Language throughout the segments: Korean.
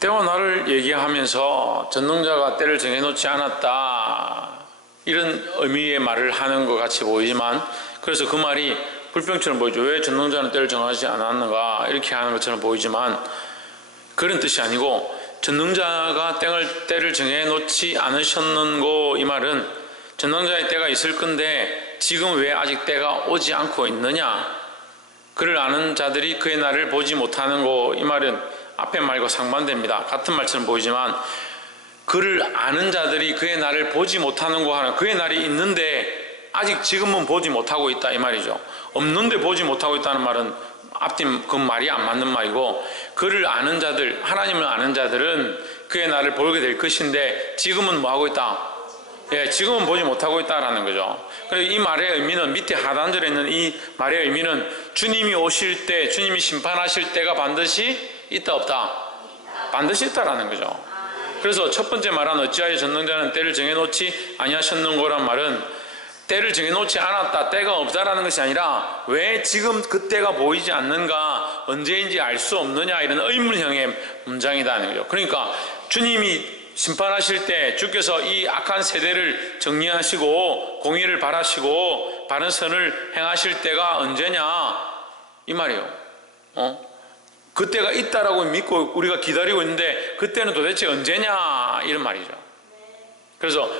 때와 날을 얘기하면서 전능자가 때를 정해놓지 않았다, 이런 의미의 말을 하는 것 같이 보이지만, 그래서 그 말이 불평처럼 보이죠. 왜 전능자는 때를 정하지 않았는가, 이렇게 하는 것처럼 보이지만 그런 뜻이 아니고, 전능자가 때를 정해놓지 않으셨는고, 이 말은 전능자의 때가 있을 건데 지금 왜 아직 때가 오지 않고 있느냐, 그를 아는 자들이 그의 날을 보지 못하는 거, 이 말은 앞의 말과 상반됩니다. 같은 말처럼 보이지만, 그를 아는 자들이 그의 날을 보지 못하는 거 하는, 그의 날이 있는데 아직 지금은 보지 못하고 있다, 이 말이죠. 없는데 보지 못하고 있다는 말은 앞뒤 그 말이 안 맞는 말이고, 그를 아는 자들, 하나님을 아는 자들은 그의 날을 보게 될 것인데 지금은 뭐 하고 있다? 예, 지금은 보지 못하고 있다라는 거죠. 그래서 이 말의 의미는, 밑에 하단절에 있는 이 말의 의미는, 주님이 오실 때, 주님이 심판하실 때가 반드시 있다 없다? 반드시 있다라는 거죠. 그래서 첫 번째 말한 어찌하여 전능자는 때를 정해놓지 아니하셨는고란 말은 때를 정해놓지 않았다, 때가 없다라는 것이 아니라 왜 지금 그때가 보이지 않는가, 언제인지 알 수 없느냐, 이런 의문형의 문장이라는 거죠. 그러니까 주님이 심판하실 때 주께서 이 악한 세대를 정리하시고 공의를 바라시고 바른 선을 행하실 때가 언제냐, 이 말이에요. 그때가 있다라고 믿고 우리가 기다리고 있는데 그때는 도대체 언제냐, 이런 말이죠. 그래서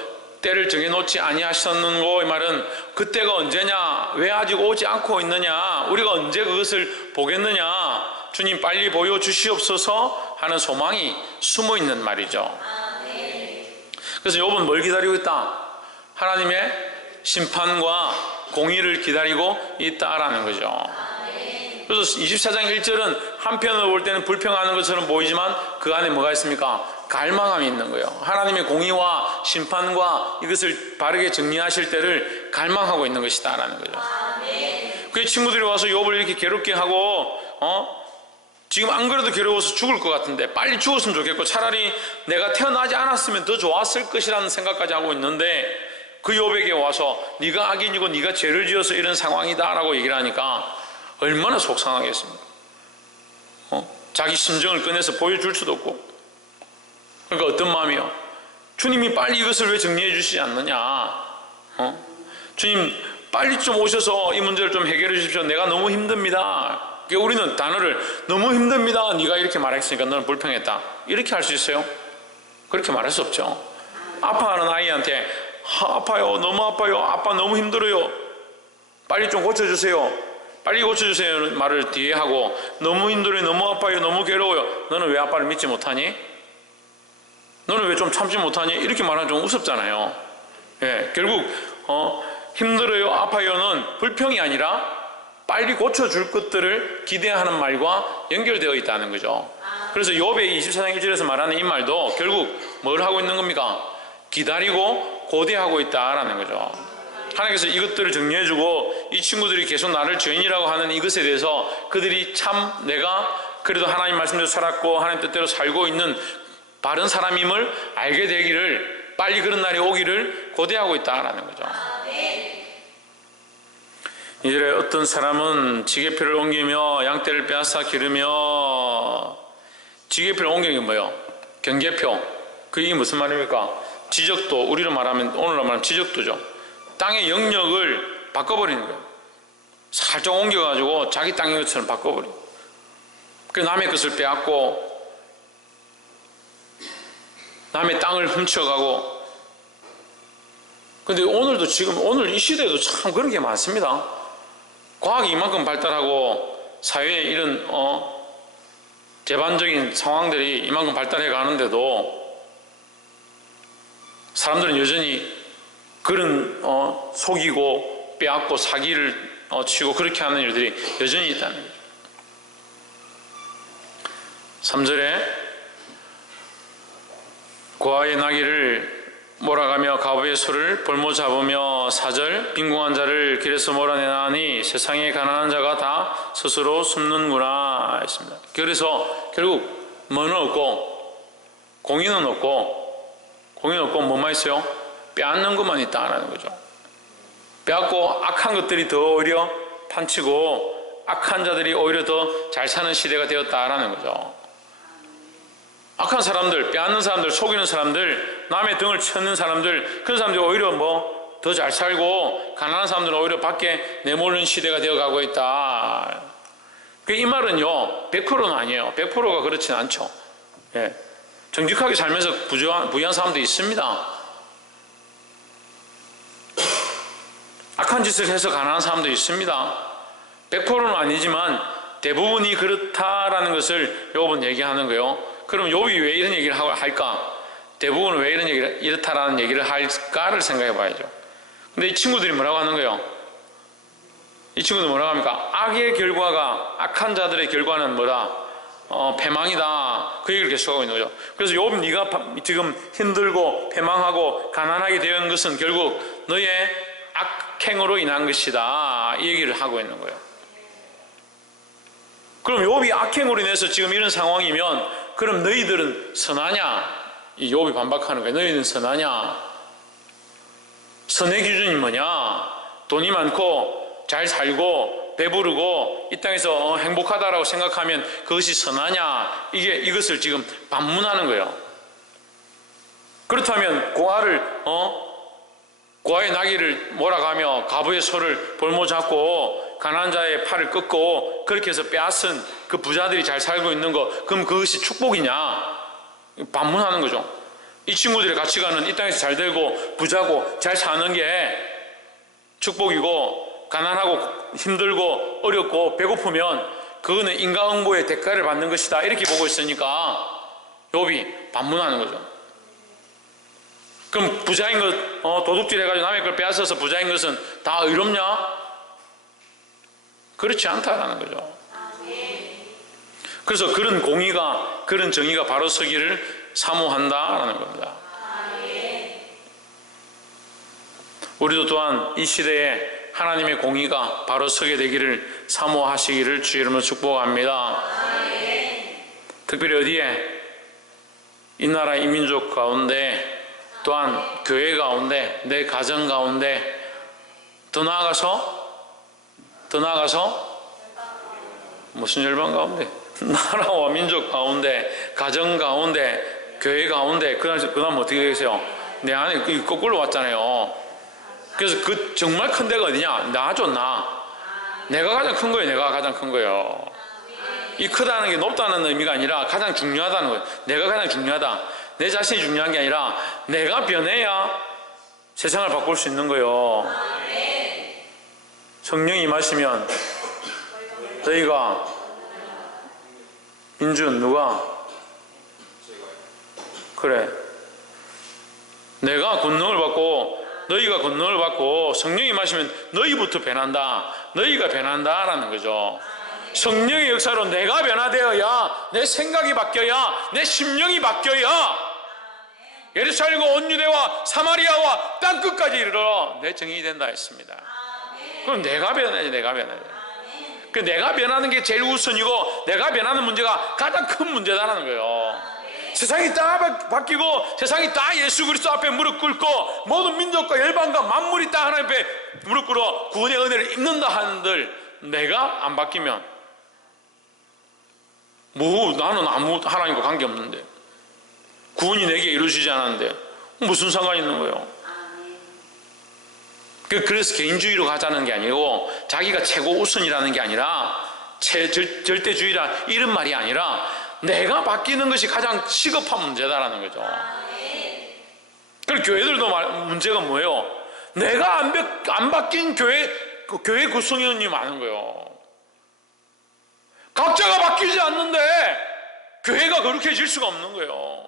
때를 정해놓지 아니하셨는고, 이 말은 그때가 언제냐, 왜 아직 오지 않고 있느냐, 우리가 언제 그것을 보겠느냐, 주님 빨리 보여주시옵소서 하는 소망이 숨어있는 말이죠. 그래서 욥은 뭘 기다리고 있다? 하나님의 심판과 공의를 기다리고 있다라는 거죠. 그래서 24장 1절은 한편으로 볼 때는 불평하는 것처럼 보이지만 그 안에 뭐가 있습니까? 갈망함이 있는 거예요. 하나님의 공의와 심판과 이것을 바르게 정리하실 때를 갈망하고 있는 것이다 라는 거죠. 그 친구들이 와서 욥을 이렇게 괴롭게 하고 지금 안 그래도 괴로워서 죽을 것 같은데 빨리 죽었으면 좋겠고, 차라리 내가 태어나지 않았으면 더 좋았을 것이라는 생각까지 하고 있는데, 그 욥에게 와서 네가 악인이고 네가 죄를 지어서 이런 상황이다 라고 얘기를 하니까 얼마나 속상하겠습니까? 자기 심정을 꺼내서 보여줄 수도 없고. 그러니까 어떤 마음이요? 주님이 빨리 이것을 왜 정리해 주시지 않느냐, 주님 빨리 좀 오셔서 이 문제를 좀 해결해 주십시오, 내가 너무 힘듭니다. 그러니까 우리는 단어를 너무 힘듭니다, 네가 이렇게 말했으니까 너는 불평했다, 이렇게 할 수 있어요? 그렇게 말할 수 없죠. 아파하는 아이한테 아파요, 너무 아파요, 아빠 너무 힘들어요, 빨리 좀 고쳐주세요, 빨리 고쳐주세요 말을 뒤에 하고, 너무 힘들어요, 너무 아파요, 너무 괴로워요, 너는 왜 아빠를 믿지 못하니? 너는 왜 좀 참지 못하니? 이렇게 말하면 좀 우습잖아요. 예, 결국 힘들어요, 아파요는 불평이 아니라 빨리 고쳐줄 것들을 기대하는 말과 연결되어 있다는 거죠. 그래서 욥의 24장 1절에서 말하는 이 말도 결국 뭘 하고 있는 겁니까? 기다리고 고대하고 있다라는 거죠. 하나님께서 이것들을 정리해주고 이 친구들이 계속 나를 죄인이라고 하는 이것에 대해서 그들이 참 내가 그래도 하나님 말씀대로 살았고 하나님 뜻대로 살고 있는 바른 사람임을 알게 되기를, 빨리 그런 날이 오기를 고대하고 있다라는 거죠. 2절에 어떤 사람은 지게표를 옮기며 양떼를 빼앗아 기르며, 지게표를 옮기는 게 뭐예요? 경계표. 그게 무슨 말입니까? 지적도, 우리로 말하면, 오늘로 말하면 지적도죠. 땅의 영역을 바꿔버리는 거예요. 살짝 옮겨가지고 자기 땅인 것처럼 바꿔버리고, 그 남의 것을 빼앗고 남의 땅을 훔쳐가고. 근데 오늘도, 지금 오늘 이 시대에도 참 그런 게 많습니다. 과학이 이만큼 발달하고 사회에 이런 재반적인 상황들이 이만큼 발달해 가는데도 사람들은 여전히 그런 속이고 빼앗고 사기를 치고 그렇게 하는 일들이 여전히 있다는 거죠. 3절에 고아의 나귀를 몰아가며 가부의 소를 볼모 잡으며, 4절 빈궁한 자를 길에서 몰아내나니 세상에 가난한 자가 다 스스로 숨는구나 했습니다. 그래서 결국 뭐는 없고 공의는 없고 뭐만 있어요? 빼앗는 것만 있다라는 거죠. 빼앗고 악한 것들이 더 오히려 판치고, 악한 자들이 오히려 더 잘 사는 시대가 되었다라는 거죠. 악한 사람들, 빼앗는 사람들, 속이는 사람들, 남의 등을 쳐는 사람들, 그런 사람들이 오히려 더 잘 살고 가난한 사람들은 오히려 밖에 내몰는 시대가 되어가고 있다. 이 말은요 100%는 아니에요. 100%가 그렇진 않죠. 예. 정직하게 살면서 부유한 사람도 있습니다. 악한 짓을 해서 가난한 사람도 있습니다. 100%는 아니지만 대부분이 그렇다라는 것을 욥은 얘기하는 거예요. 그럼 욥이 왜 이런 얘기를 할까? 대부분은 왜 이렇다라는 얘기를 할까를 생각해 봐야죠. 근데 이 친구들이 뭐라고 하는 거예요? 이 친구들 뭐라고 합니까? 악의 결과가, 악한 자들의 결과는 뭐다? 패망이다. 그 얘기를 계속하고 있는 거죠. 그래서 욥, 네가 지금 힘들고 패망하고 가난하게 된 것은 결국 너의 악행으로 인한 것이다. 이 얘기를 하고 있는 거예요. 그럼 욥이 악행으로 인해서 지금 이런 상황이면 그럼 너희들은 선하냐? 이 욥이 반박하는 거예요. 너희는 선하냐? 선의 기준이 뭐냐? 돈이 많고 잘 살고 배부르고 이 땅에서 행복하다라고 생각하면 그것이 선하냐? 이것을 지금 반문하는 거예요. 그렇다면 고아의 나귀를 몰아가며 가부의 소를 볼모 잡고 가난한 자의 팔을 꺾고 그렇게 해서 빼앗은 그 부자들이 잘 살고 있는 거, 그럼 그것이 축복이냐? 반문하는 거죠. 이 친구들의 가치관은 이 땅에서 잘 되고 부자고 잘 사는 게 축복이고, 가난하고 힘들고 어렵고 배고프면 그거는 인과응보의 대가를 받는 것이다, 이렇게 보고 있으니까 욥이 반문하는 거죠. 그럼 부자인 것, 도둑질 해가지고 남의 걸 빼앗아서 부자인 것은 다 의롭냐? 그렇지 않다라는 거죠. 그래서 그런 공의가, 그런 정의가 바로 서기를 사모한다라는 겁니다. 우리도 또한 이 시대에 하나님의 공의가 바로 서게 되기를 사모하시기를 주의 이름으로 축복합니다. 특별히 어디에? 이 나라 이 민족 가운데, 또한 교회 가운데, 내 가정 가운데, 더 나아가서 무슨 열방 가운데? 나라와 민족 가운데, 가정 가운데, 교회 가운데, 그 다음 어떻게 되겠어요? 내 안에 거꾸로 왔잖아요. 그래서 정말 큰 데가 어디냐? 나죠, 나. 내가 가장 큰 거예요. 내가 가장 큰 거예요. 이 크다는 게 높다는 의미가 아니라 가장 중요하다는 거예요. 내가 가장 중요하다. 내 자신이 중요한 게 아니라 내가 변해야 세상을 바꿀 수 있는 거예요. 성령이 임하시면 너희가, 민준 누가? 그래. 내가 권능을 받고 너희가 권능을 받고 성령이 임하시면 너희부터 변한다. 너희가 변한다라는 거죠. 성령의 역사로 내가 변화되어야 내 생각이 바뀌어야 내 심령이 바뀌어야 예루살렘과 온 유대와 사마리아와 땅끝까지 이르러 내 정인이 된다 했습니다. 그럼 내가 변해야지. 내가 변해야 돼. 그 내가 변하는 게 제일 우선이고 내가 변하는 문제가 가장 큰 문제다라는 거예요. 세상이 다 바뀌고 세상이 다 예수 그리스도 앞에 무릎 꿇고 모든 민족과 열방과 만물이 다 하나님 앞에 무릎 꿇어 구원의 은혜를 입는다 하는들, 내가 안 바뀌면 나는 아무 하나님과 관계없는데, 구원이 내게 이루어지지 않았는데 무슨 상관이 있는 거예요? 그래서 개인주의로 가자는 게 아니고 자기가 최고 우선이라는 게 아니라 절대주의라 이런 말이 아니라 내가 바뀌는 것이 가장 시급한 문제다라는 거죠. 그리고 교회들도 문제가 뭐예요? 내가 안 바뀐 교회 구성원이 많은 거예요. 각자가 바뀌지 않는데 교회가 거룩해질 수가 없는 거예요.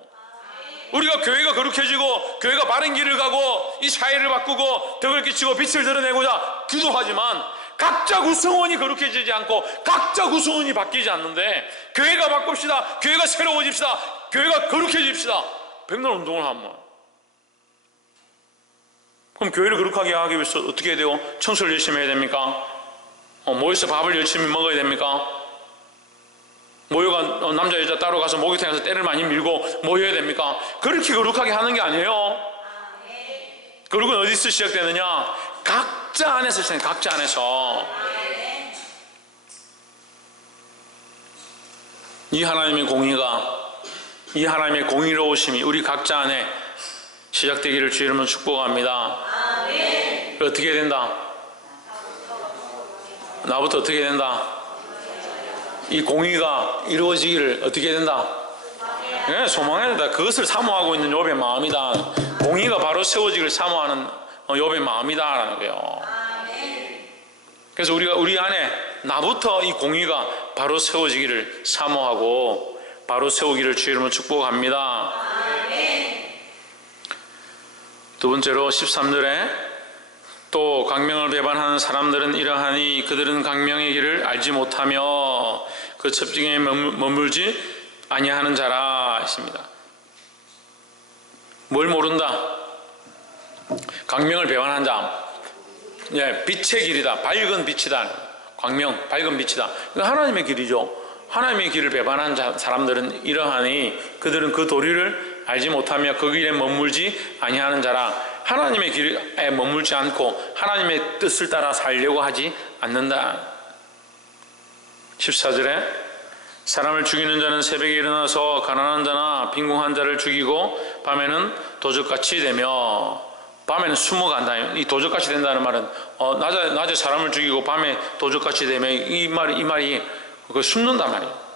우리가 교회가 거룩해지고 교회가 바른 길을 가고 이 사회를 바꾸고 덕을 끼치고 빛을 드러내고자 기도하지만 각자 구성원이 거룩해지지 않고 각자 구성원이 바뀌지 않는데, 교회가 바꿉시다, 교회가 새로워집시다, 교회가 거룩해집시다, 백날 운동을 하면, 그럼 교회를 거룩하게 하기 위해서 어떻게 해야 돼요? 청소를 열심히 해야 됩니까? 모여서 밥을 열심히 먹어야 됩니까? 모여가 남자 여자 따로 가서 목욕탕에서 때를 많이 밀고 모여야 됩니까? 그렇게 거룩하게 하는 게 아니에요. 거룩은 어디서 시작되느냐? 각자 안에서 시작해요. 각자 안에서. 이 하나님의 공의가 이 하나님의 공의로우심이 우리 각자 안에 시작되기를 주의 이름으로 축복합니다. 아멘. 어떻게 된다? 나부터 어떻게 된다? 이 공의가 이루어지기를 어떻게 된다? 네, 소망해야 된다. 그것을 사모하고 있는 욥의 마음이다. 공의가 바로 세워지기를 사모하는 욥의 마음이다라는 거예요. 그래서 우리가 우리 안에 나부터 이 공의가 바로 세워지기를 사모하고 바로 세우기를 주의 이름으로 축복합니다. 두 번째로 13절에 또 강명을 배반하는 사람들은 이러하니 그들은 강명의 길을 알지 못하며 그 첩중에 머물지 아니하는 자라 했습니다. 뭘 모른다? 강명을 배반한 자. 예, 빛의 길이다. 밝은 빛이다. 광명, 밝은 빛이다. 이거 하나님의 길이죠. 하나님의 길을 배반한 사람들은 이러하니 그들은 그 도리를 알지 못하며 그 길에 머물지 아니하는 자라. 하나님의 길에 머물지 않고 하나님의 뜻을 따라 살려고 하지 않는다. 14절에 사람을 죽이는 자는 새벽에 일어나서 가난한 자나 빈궁한 자를 죽이고 밤에는 도적같이 되며, 밤에는 숨어간다. 이 도적같이 된다는 말은 낮에 사람을 죽이고 밤에 도적같이 되면 이 말이 그 숨는단 말이에요.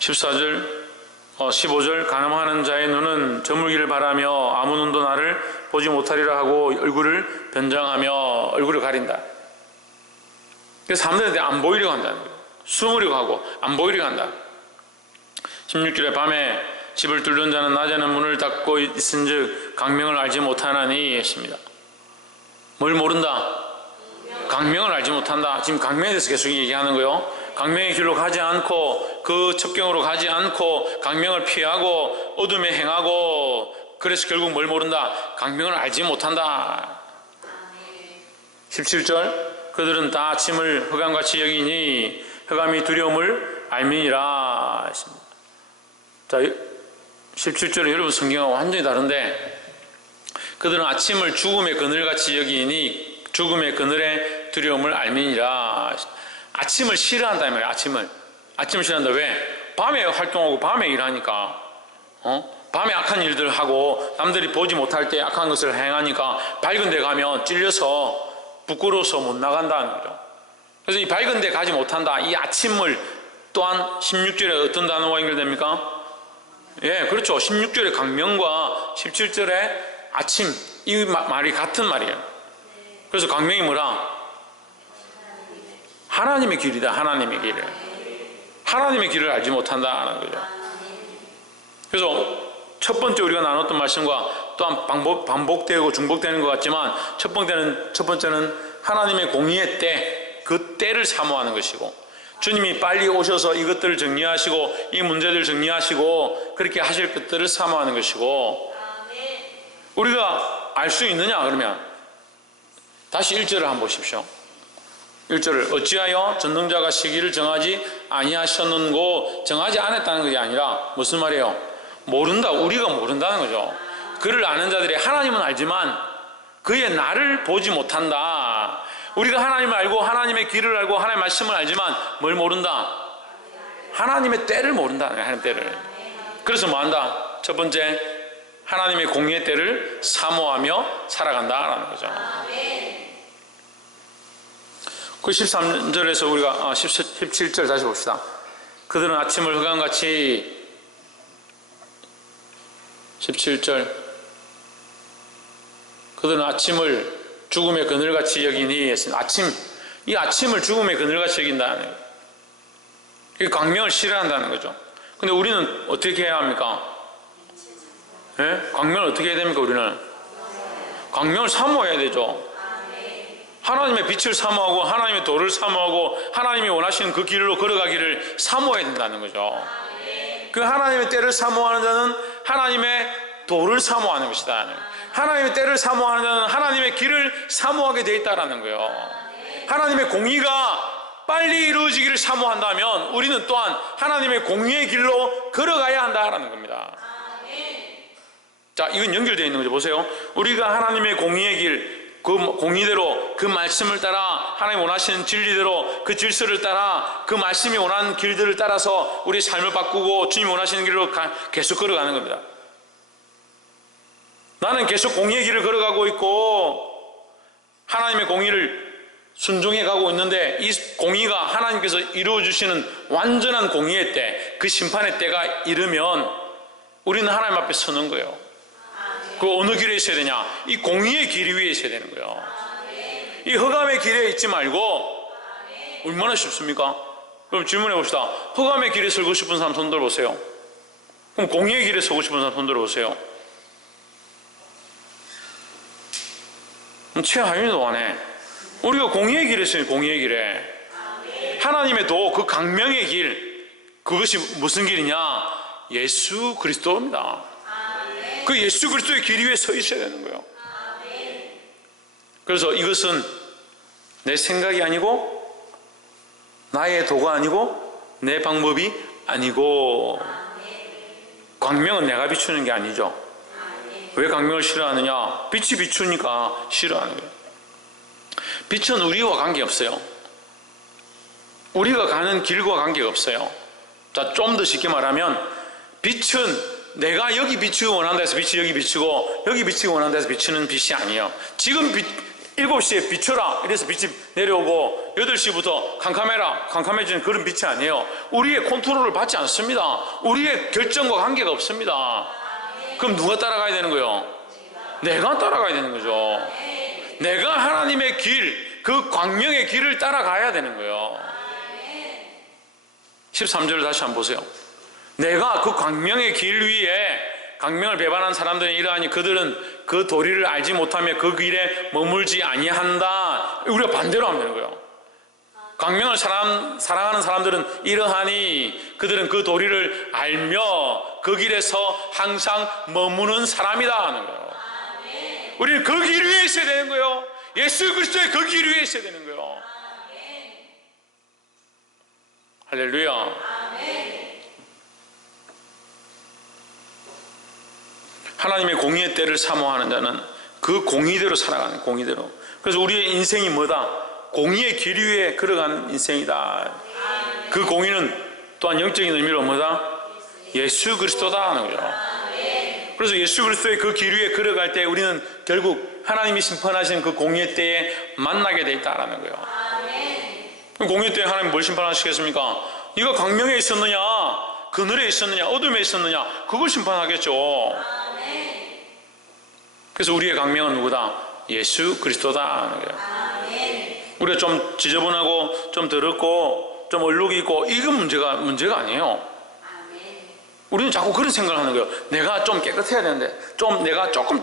14절 15절 가늠하는 자의 눈은 저물기를 바라며 아무 눈도 나를 보지 못하리라 하고 얼굴을 변장하며 얼굴을 가린다. 그래서 사람들한테 안 보이려고 한다는 거예요. 숨으려고 하고 안 보이려고 한다. 16절에 밤에 집을 뚫는 자는 낮에는 문을 닫고 있은즉 강명을 알지 못하나니 했습니다. 뭘 모른다? 강명을 알지 못한다. 지금 강명에 대해서 계속 얘기하는 거예요. 강명의 길로 가지 않고 그 첩경으로 가지 않고 강명을 피하고 어둠에 행하고, 그래서 결국 뭘 모른다? 강명을 알지 못한다. 17절 그들은 다 아침을 흑암같이 여기니 흑암이 두려움을 알미니라 했습니다. 자, 17절에 여러분 성경하고 완전히 다른데, 그들은 아침을 죽음의 그늘같이 여기니 죽음의 그늘의 두려움을 알미니라. 아침을 싫어한다 이 말이야. 아침을 싫어한다. 왜? 밤에 활동하고 밤에 일하니까, 밤에 악한 일들을 하고 남들이 보지 못할 때 악한 것을 행하니까 밝은 데 가면 찔려서 부끄러워서 못 나간다는 거죠. 그래서 이 밝은 데 가지 못한다. 이 아침을 또한 16절에 어떤 단어가 연결됩니까? 예, 그렇죠. 16절의 강명과 17절의 아침, 이 말이 같은 말이에요. 그래서 강명이 뭐라? 하나님의 길이다. 하나님의 길을. 하나님의 길을 알지 못한다는 거죠. 그래서 첫 번째 우리가 나눴던 말씀과 또한 반복되고 중복되는 것 같지만, 첫 번째는 하나님의 공의의 때, 그 때를 사모하는 것이고, 주님이 빨리 오셔서 이것들을 정리하시고 이 문제들을 정리하시고 그렇게 하실 것들을 사모하는 것이고, 우리가 알 수 있느냐 그러면 다시 1절을 한번 보십시오. 1절을 어찌하여 전능자가 시기를 정하지 아니하셨는고, 정하지 않았다는 것이 아니라 무슨 말이에요? 모른다. 우리가 모른다는 거죠. 그를 아는 자들이 하나님은 알지만 그의 나를 보지 못한다. 우리가 하나님을 알고 하나님의 길을 알고 하나님의 말씀을 알지만 뭘 모른다? 하나님의 때를 모른다. 하나님의 때를. 그래서 뭐 한다? 첫 번째, 하나님의 공의의 때를 사모하며 살아간다라는 거죠. 그 13절에서 우리가 17절 다시 봅시다. 그들은 아침을 흑암같이, 17절 그들은 아침을 죽음의 그늘같이 여기니 했습니다. 이 아침을 죽음의 그늘같이 여긴다는 거예요. 이 광명을 싫어한다는 거죠. 근데 우리는 어떻게 해야 합니까? 예? 광명을 어떻게 해야 됩니까? 우리는 광명을 사모해야 되죠. 하나님의 빛을 사모하고 하나님의 도를 사모하고 하나님이 원하시는 그 길로 걸어가기를 사모해야 된다는 거죠. 그 하나님의 때를 사모하는 자는 하나님의 도를 사모하는 것이다. 하나님의 때를 사모하는 자는 하나님의 길을 사모하게 되어 있다는 거예요. 하나님의 공의가 빨리 이루어지기를 사모한다면 우리는 또한 하나님의 공의의 길로 걸어가야 한다는 겁니다. 자, 이건 연결되어 있는 거죠. 보세요. 우리가 하나님의 공의의 길, 그 공의대로 그 말씀을 따라 하나님 원하시는 진리대로 그 질서를 따라 그 말씀이 원하는 길들을 따라서 우리 삶을 바꾸고 주님 원하시는 길로 계속 걸어가는 겁니다. 나는 계속 공의의 길을 걸어가고 있고 하나님의 공의를 순종해 가고 있는데 이 공의가 하나님께서 이루어주시는 완전한 공의의 때, 그 심판의 때가 이르면 우리는 하나님 앞에 서는 거예요. 그 어느 길에 있어야 되냐? 이 공의의 길 위에 있어야 되는 거예요. 이 흑암의 길에 있지 말고. 얼마나 쉽습니까? 그럼 질문해 봅시다. 흑암의 길에 서고 싶은 사람 손 들어보세요. 그럼 공의의 길에 서고 싶은 사람 손 들어보세요. 최하윤도 안 해. 우리가 공의의 길에 있어요. 공의의 길에. 하나님의 도, 그 강명의 길, 그것이 무슨 길이냐? 예수 그리스도입니다. 그 예수 그리스도의 길 위에 서 있어야 되는 거예요. 그래서 이것은 내 생각이 아니고 나의 도가 아니고 내 방법이 아니고, 광명은 내가 비추는 게 아니죠. 왜 광명을 싫어하느냐? 빛이 비추니까 싫어하는 거예요. 빛은 우리와 관계없어요. 우리가 가는 길과 관계가 없어요. 자, 좀 더 쉽게 말하면 빛은 내가 여기 비추기 원한다 해서 빛이 여기 비추고 여기 비추기 원한다 해서 비추는 빛이 아니에요. 지금 7시에 비춰라 이래서 빛이 내려오고 8시부터 캄캄해지는 그런 빛이 아니에요. 우리의 컨트롤을 받지 않습니다. 우리의 결정과 관계가 없습니다. 그럼 누가 따라가야 되는 거예요? 내가 따라가야 되는 거죠. 내가 하나님의 길, 그 광명의 길을 따라가야 되는 거예요. 13절을 다시 한번 보세요. 내가 그 광명의 길 위에, 광명을 배반한 사람들은 이러하니 그들은 그 도리를 알지 못하며 그 길에 머물지 아니한다. 우리가 반대로 하면 되는 거예요. 광명을 사랑하는 사람들은 이러하니 그들은 그 도리를 알며 그 길에서 항상 머무는 사람이다 하는 거예요. 우리는 그 길 위에 있어야 되는 거예요. 예수 그리스도의 그 길 위에 있어야 되는 거예요. 할렐루야. 하나님의 공의의 때를 사모하는 자는 그 공의대로 살아가는, 공의대로. 그래서 우리의 인생이 뭐다? 공의의 길 위에 걸어가는 인생이다. 그 공의는 또한 영적인 의미로 뭐다? 예수 그리스도다 하는 거죠. 그래서 예수 그리스도의 그 길 위에 걸어갈 때 우리는 결국 하나님이 심판하시는 그 공의의 때에 만나게 돼 있다라는 거예요. 그 공의의 때에 하나님 뭘 심판하시겠습니까? 네가 광명에 있었느냐, 그늘에 있었느냐, 어둠에 있었느냐, 그걸 심판하겠죠. 그래서 우리의 광명은 누구다? 예수 그리스도다 하는 거예요. 우리가 좀 지저분하고 좀 더럽고 좀 얼룩이 있고 이건 문제가 아니에요. 우리는 자꾸 그런 생각을 하는 거예요. 내가 좀 깨끗해야 되는데, 내가 조금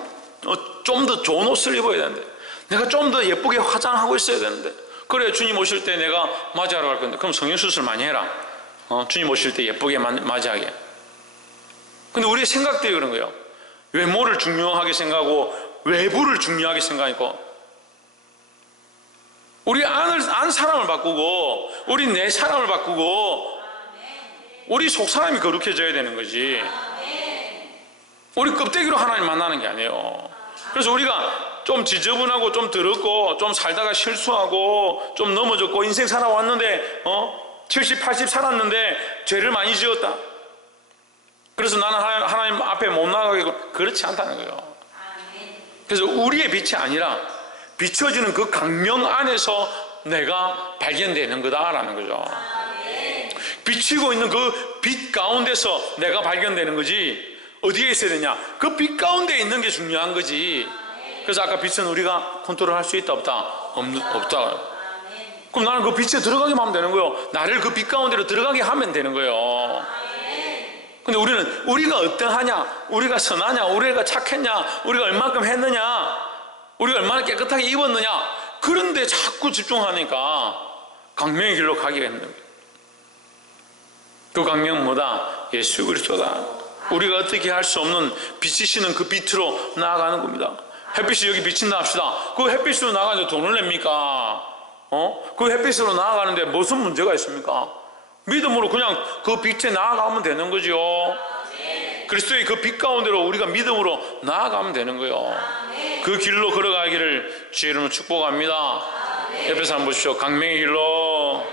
좀 더 좋은 옷을 입어야 되는데, 내가 좀 더 예쁘게 화장하고 있어야 되는데, 그래 주님 오실 때 내가 맞이하러 갈 건데, 그럼 성형수술 많이 해라. 주님 오실 때 예쁘게 맞이하게. 근데 우리의 생각들이 그런 거예요. 외모를 중요하게 생각하고 외부를 중요하게 생각하고, 우리 안 사람을 바꾸고 우리 내 사람을 바꾸고 우리 속 사람이 거룩해져야 되는 거지. 우리 껍데기로 하나님 만나는 게 아니에요. 그래서 우리가 좀 지저분하고 좀 더럽고 좀 살다가 실수하고 좀 넘어졌고 인생 살아왔는데 70, 80 살았는데 죄를 많이 지었다. 그래서 나는 하나님 앞에 못 나가겠고, 그렇지 않다는 거예요. 그래서 우리의 빛이 아니라 비춰지는 그 강명 안에서 내가 발견되는 거다라는 거죠. 비치고 있는 그 빛 가운데서 내가 발견되는 거지, 어디에 있어야 되냐? 그 빛 가운데 있는 게 중요한 거지. 그래서 아까 빛은 우리가 컨트롤할 수 있다 없다? 없다. 그럼 나는 그 빛에 들어가기만 하면 되는 거예요. 나를 그 빛 가운데로 들어가게 하면 되는 거예요. 근데 우리는 우리가 어떠하냐, 우리가 선하냐, 우리가 착했냐, 우리가 얼마큼 했느냐, 우리가 얼마나 깨끗하게 입었느냐, 그런데 자꾸 집중하니까 광명의 길로 가기가 힘든 거예요. 그 광명은 뭐다? 예수 그리스도다. 우리가 어떻게 할 수 없는 비치시는 그 빛으로 나아가는 겁니다. 햇빛이 여기 비친다 합시다. 그 햇빛으로 나가는데 돈을 냅니까? 그 햇빛으로 나아가는데 무슨 문제가 있습니까? 믿음으로 그냥 그 빛에 나아가면 되는 거죠. 그리스도의 그 빛 가운데로 우리가 믿음으로 나아가면 되는 거예요. 그 길로 걸어가기를 주의 이름으로 축복합니다. 옆에서 한번 보십시오. 강명의 길로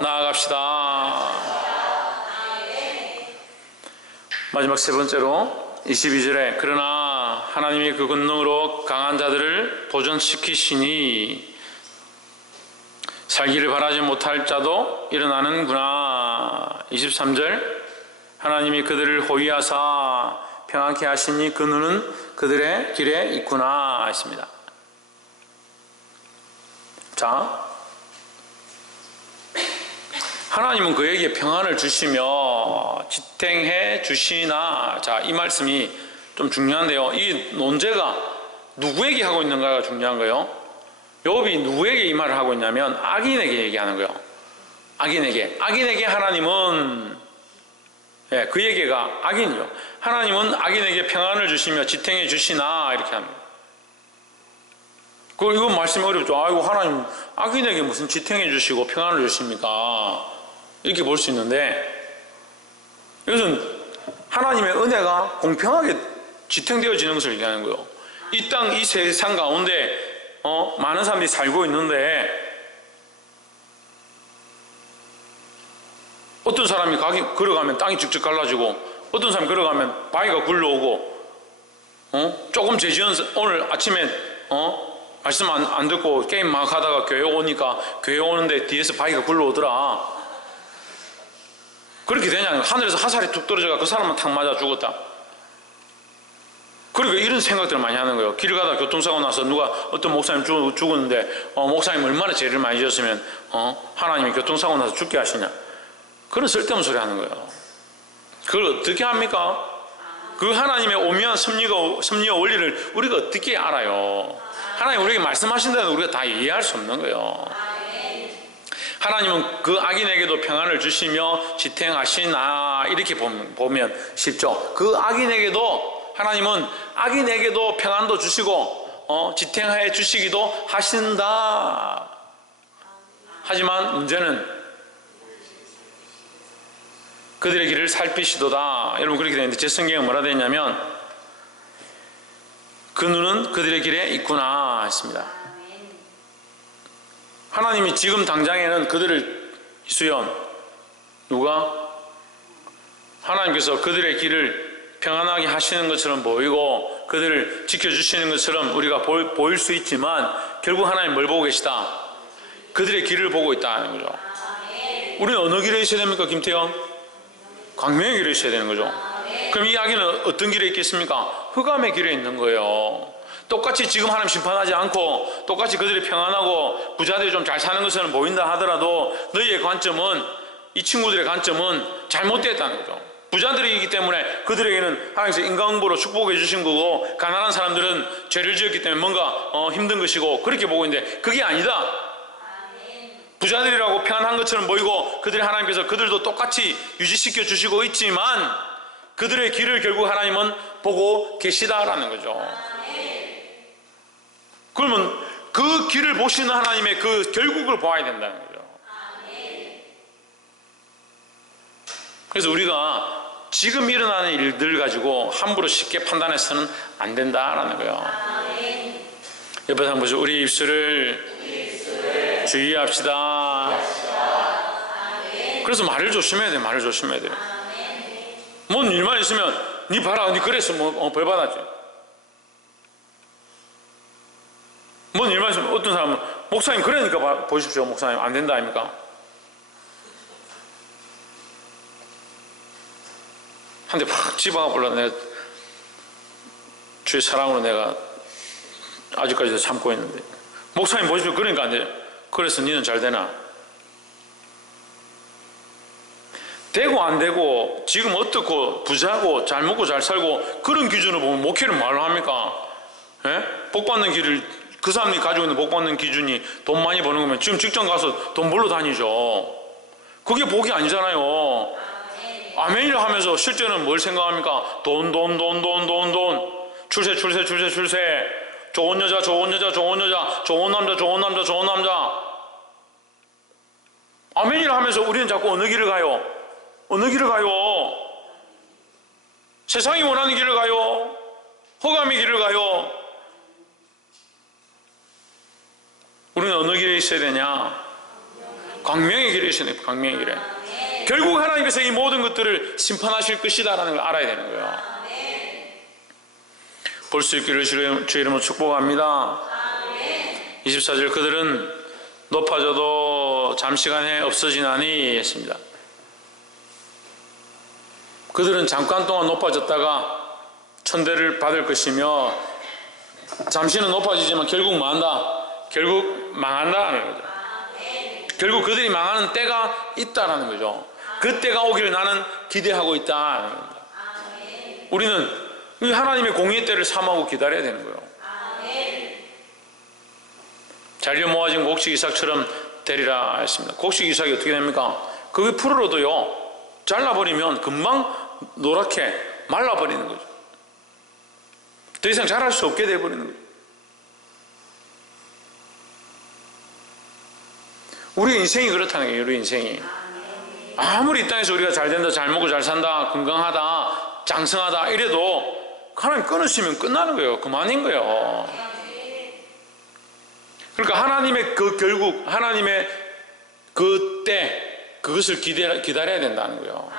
나아갑시다. 마지막 세 번째로 22절에 그러나 하나님이 그 권능으로 강한 자들을 도전시키시니 살기를 바라지 못할 자도 일어나는구나. 23절 하나님이 그들을 호위하사 평안케 하시니 그 눈은 그들의 길에 있구나 했습니다. 자, 하나님은 그에게 평안을 주시며 지탱해 주시나. 자, 이 말씀이 좀 중요한데요. 이 논제가 누구에게 하고 있는가가 중요한 거예요. 욥이 누구에게 이 말을 하고 있냐면 악인에게 얘기하는 거예요. 악인에게 하나님은, 그 얘기가 악인이요. 하나님은 악인에게 평안을 주시며 지탱해 주시나 이렇게 합니다. 이건 말씀이 어렵죠. 아이고, 하나님 악인에게 무슨 지탱해 주시고 평안을 주십니까? 이렇게 볼 수 있는데, 이것은 하나님의 은혜가 공평하게 지탱되어지는 것을 얘기하는 거예요. 이 땅, 이 세상 가운데 많은 사람들이 살고 있는데 어떤 사람이 걸어가면 땅이 쭉쭉 갈라지고, 어떤 사람이 걸어가면 바위가 굴러오고, 조금 죄지은 오늘 아침에 말씀 안 듣고 게임 막 하다가 교회 오니까 교회 오는데 뒤에서 바위가 굴러오더라. 그렇게 되냐? 하늘에서 화살이 툭 떨어져가 그 사람은 탁 맞아 죽었다. 그러니까 이런 생각들을 많이 하는 거예요. 길 가다 교통사고 나서 어떤 목사님 죽었는데 목사님 얼마나 죄를 많이 지었으면 하나님이 교통사고 나서 죽게 하시냐. 그런 쓸데없는 소리 하는 거예요. 그걸 어떻게 합니까? 그 하나님의 오묘한 섭리와 원리를 우리가 어떻게 알아요? 하나님 우리에게 말씀하신다는 우리가 다 이해할 수 없는 거예요. 하나님은 그 악인에게도 평안을 주시며 지탱하시나 이렇게 보면 쉽죠. 그 악인에게도 하나님은 악인에게도 평안도 주시고 지탱해 주시기도 하신다. 하지만 문제는 그들의 길을 살피시도다. 여러분 그렇게 되는데 제 성경에 뭐라 되어 있냐면 그 눈은 그들의 길에 있구나 했습니다. 하나님이 지금 당장에는 그들을 이수연 누가? 하나님께서 그들의 길을 평안하게 하시는 것처럼 보이고 그들을 지켜주시는 것처럼 우리가 보일 수 있지만 결국 하나님 뭘 보고 계시다? 그들의 길을 보고 있다는 거죠. 우리는 어느 길에 있어야 됩니까? 김태현? 광명의 길에 있어야 되는 거죠. 그럼 이 아기는 어떤 길에 있겠습니까? 흑암의 길에 있는 거예요. 똑같이 지금 하나님 심판하지 않고 똑같이 그들이 평안하고 부자들이 좀 잘 사는 것처럼 보인다 하더라도 너희의 관점은, 이 친구들의 관점은 잘못됐다는 거죠. 부자들이기 때문에 그들에게는 하나님께서 인간응보로 축복해 주신 거고 가난한 사람들은 죄를 지었기 때문에 뭔가 힘든 것이고 그렇게 보고 있는데 그게 아니다. 부자들이라고 평안한 것처럼 보이고 그들이 하나님께서 그들도 똑같이 유지시켜 주시고 있지만 그들의 길을 결국 하나님은 보고 계시다라는 거죠. 그러면 그 길을 보시는 하나님의 그 결국을 봐야 된다는 거죠. 그래서 우리가 지금 일어나는 일들 가지고 함부로 쉽게 판단해서는 안 된다라는 거예요. 옆에서 한번 보시죠. 우리 입술을 주의합시다. 그래서 말을 조심해야 돼요. 말을 조심해야 돼요. 뭔 일만 있으면 니 봐라, 니 그래서 벌 받았지. 뭔 일만 있으면 어떤 사람은 목사님 그러니까 보십시오. 목사님 안 된다 아닙니까? 한 대 팍 집어가 볼라. 내가 주의 사랑으로 내가 아직까지도 참고 있는데 목사님 보십시오. 그러니까 안 돼요. 그래서 니는 잘 되나? 되고 안 되고 지금 어떻고 부자고 잘 먹고 잘 살고 그런 기준으로 보면 목회를 말로 합니까? 예? 복 받는 길을 그 사람이 가지고 있는 복 받는 기준이 돈 많이 버는 거면 지금 직장 가서 돈 벌러 다니죠. 그게 복이 아니잖아요. 아멘이라 하면서 실제는 뭘 생각합니까? 돈 출세 좋은 여자 좋은 남자 아멘이라 하면서 우리는 자꾸 어느 길을 가요? 세상이 원하는 길을 가요? 허감의 길을 가요? 우리는 어느 길에 있어야 되냐? 광명의 길에 있어야 돼요. 광명의 길에. 결국 하나님께서 이 모든 것들을 심판하실 것이다라는 걸 알아야 되는 거예요. 볼 수 있기를 주의 이름으로 축복합니다. 24절 그들은 높아져도 잠시간에 없어지나니 했습니다. 그들은 잠깐 동안 높아졌다가 천대를 받을 것이며 잠시는 높아지지만 결국 뭐한다? 결국 망한다는 거죠. 결국 그들이 망하는 때가 있다라는 거죠. 그 때가 오기를 나는 기대하고 있다는 겁니다. 우리는 하나님의 공의의 때를 삼하고 기다려야 되는 거예요. 잘려 모아진 곡식 이삭처럼 되리라 했습니다. 곡식 이삭이 어떻게 됩니까? 그게 풀어도요 잘라버리면 금방 노랗게 말라버리는 거죠. 더 이상 자랄 수 없게 돼버리는 거죠. 우리 인생이 그렇다는 거예요. 우리 인생이 아무리 이 땅에서 우리가 잘 된다, 잘 먹고 잘 산다, 건강하다, 장성하다 이래도 하나님 끊으시면 끝나는 거예요. 그만인 거예요. 그러니까 하나님의 그 결국 하나님의 그 때 그것을 기다려야 된다는 거예요.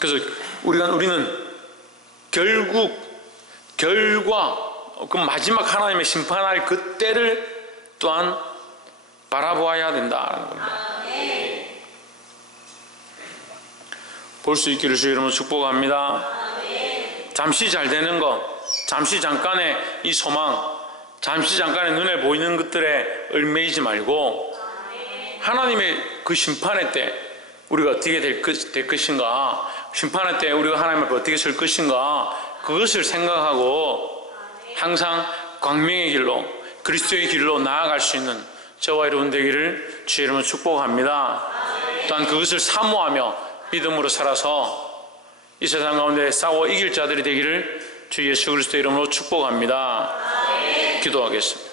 그래서 우리는 결과 그 마지막 하나님의 심판할 그 때를 또한 바라보아야 된다는 겁니다. 볼 수 있기를 주의 이름으로 축복합니다. 잠시 잘 되는 것, 잠시 잠깐의 이 소망, 잠시 잠깐의 눈에 보이는 것들에 얽매이지 말고 하나님의 그 심판의 때 우리가 어떻게 될 것인가, 심판의 때 우리가 하나님 앞에 어떻게 설 것인가, 그것을 생각하고 항상 광명의 길로, 그리스도의 길로 나아갈 수 있는 저와 여러분 되기를 주의 이름으로 축복합니다. 또한 그것을 사모하며 믿음으로 살아서 이 세상 가운데 싸워 이길 자들이 되기를 주 예수 그리스도 이름으로 축복합니다. 기도하겠습니다.